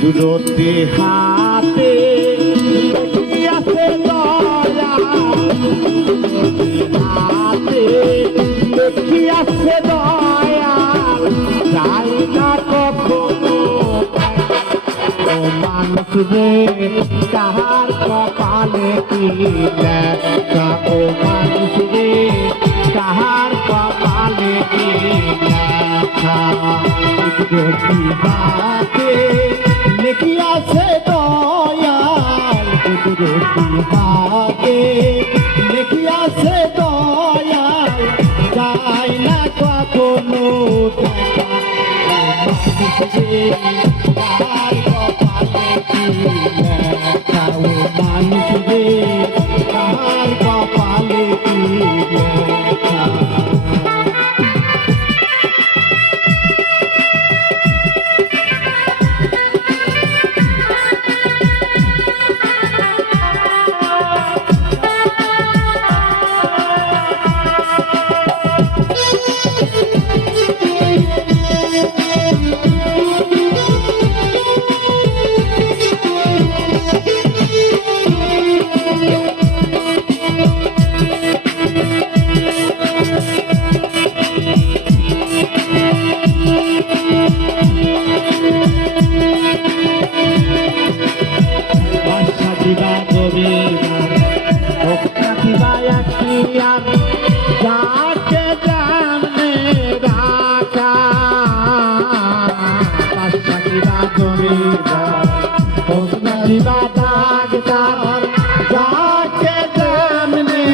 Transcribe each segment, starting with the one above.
কুদরতি হাতে আছে দয়া, হাতে দেখি আছে দয়া, যাই না কখনো ও মানুষ রে কাহার কপালে কি লেখা, ও মানুষ রে কাহার কপালে কি লেখা। কুদরতি হাতে লেখি আছে দয়াল, কুদরতি হাতে লেখি আছে দয়াল, যাই না কখনো দেখা, মানুষ রে কাহার কপালে কি লেখা, ও মানুষ রে কাহার কপালে কি লেখা। যাকে জানে রাখা পাশাকিরা জমিদার হোসনারিবা ডাক্তার, যাকে জানে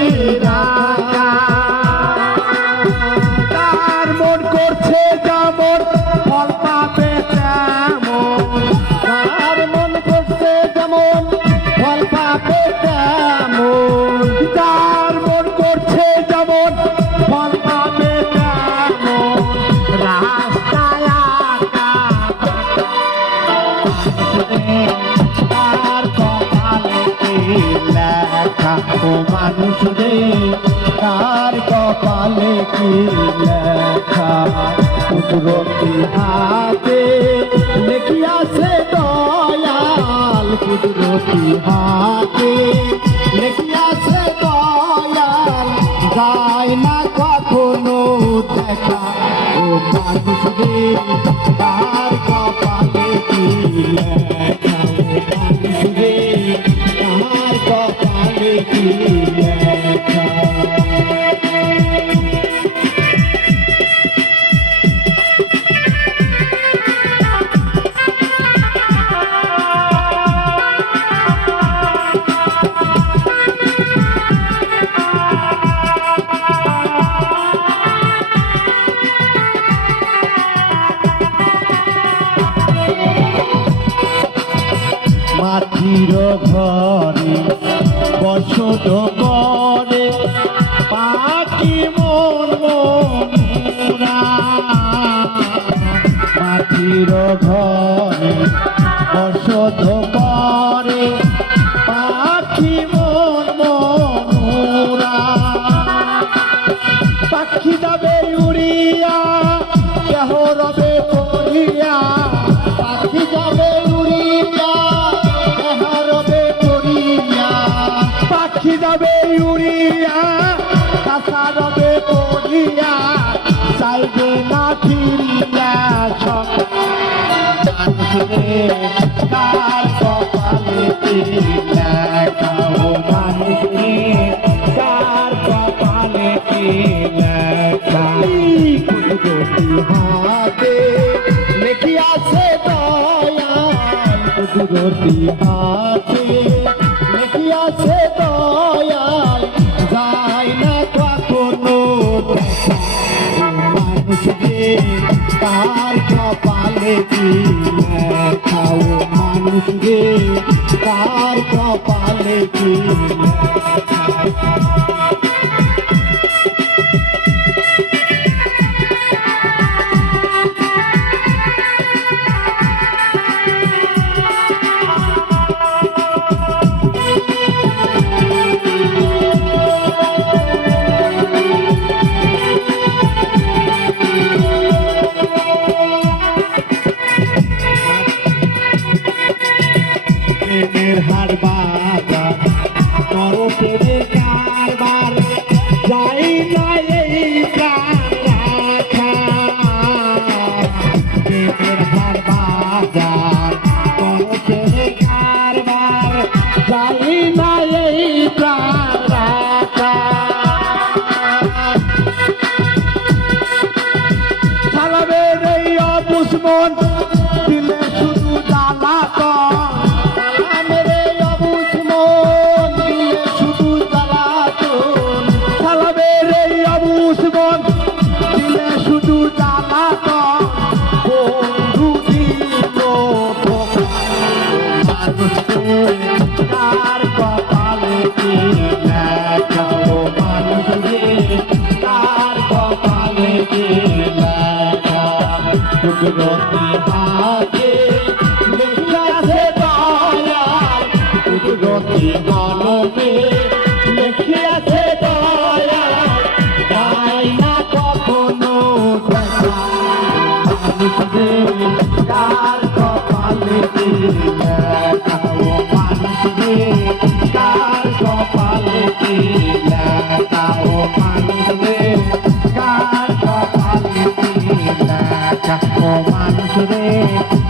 রাখা তার মন করছে যেমন ফল পাবে তেমন, তার মন করছে যেমন ফল পাবে তেমন, তার মন করছে যেমন ফল পাবে তেমন, রাস্তায় তার কপালে কি লেখা, ও মানুষ রে তার কপালে কি লেখা। কুদরতি হাতে লেখি আছে দয়াল, কুদরতি হাতে লেখি আছে দয়াল, যায় না কখনো দেখা, ও মানুষ রে তার কপালে কি লেখা, ও মানুষ রে তার কপালে কি লেখা। মাটির ঘরে বসত করে পাখি মন মনুরা, মাটির ঘরে বসত করে পাখি মন মনুরা, পাখি যাবে উড়িয়া কেহ রবে করিয়া, পাখি যাবে উড়িয়া পাখি যাবে উড়িয়া কাঁচা রবে পড়িয়া, চাইবে না ফিরিয়া মানুষ রে কার কপালে কি লেখা, ও মানুষ রে কার কপালে কি লেখা। কুদরতি হাতে লেখি আছে দয়াল, কুদরতি হাতে লেখি আছে দয়াল, যায় না কখনো দেখা, ও মানুষ রে তার কপালে কি লেখা, ও মানুষ রে তার কপালে কি লেখা। প্রেমের হার বাজার করো প্রেমের কারবার যাই না এই প্রাণ রাখা প্রেমের হার বাজার করো প্রেমের কারবার যাই না এই প্রাণ রাখা চালাবে এই অবুঝমন দিলে শুধু জ্বালাতন দিলে শুধু জ্বালাতন বন্ধু দিল মানুষকে কার কপালে কি লেখা ও মানুষকে কার কপালে কি লেখা কুদরতি হাতে লিখিয়াছে দয়াল কুদরতি কলমে লিখিয়াছে দয়াল তাই না কখনো দেখা মানুষদের কার কপালে কি লেখা ও মানুষদের কার কপালে কি লেখা ও মানুষদের কার কপালে কি লেখা ও মানুষদের